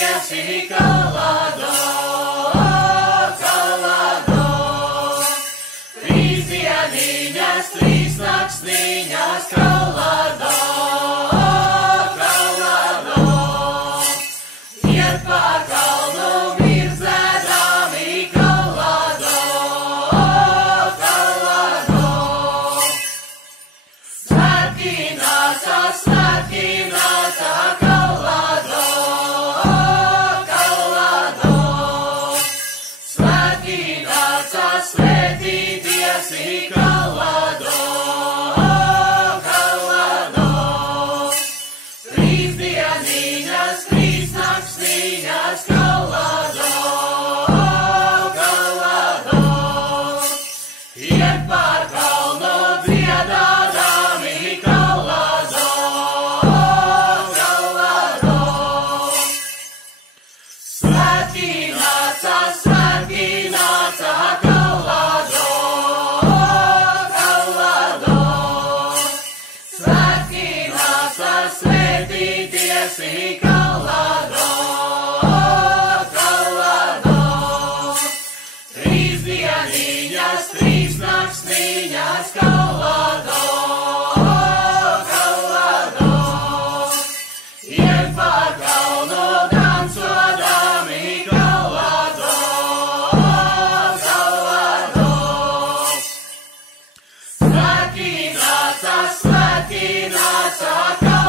tiesi kalado, kalado. Trīs dieniņas, trīs naktsniņas, kalado, kalado. Iet pār kalnu mirdzēdami, kalado, kalado. Svētki nāca, kalado, kalado. Svētki nāca, svētīties, kalado, kalado. Trīs dieniņas, trīs naktsniņas, kalado, kalado. Iet pār kalnu dziedādami, kalado, kalado. Svētki nāca, kalado, kalado. Svētki nāca, svētīties, kalado, kalado. Trīs dieniņas, trīs naktsniņas, kalado, kalado. Iet pār kalnu dancodami, kalado, kalado. Svētki nāca, kalado.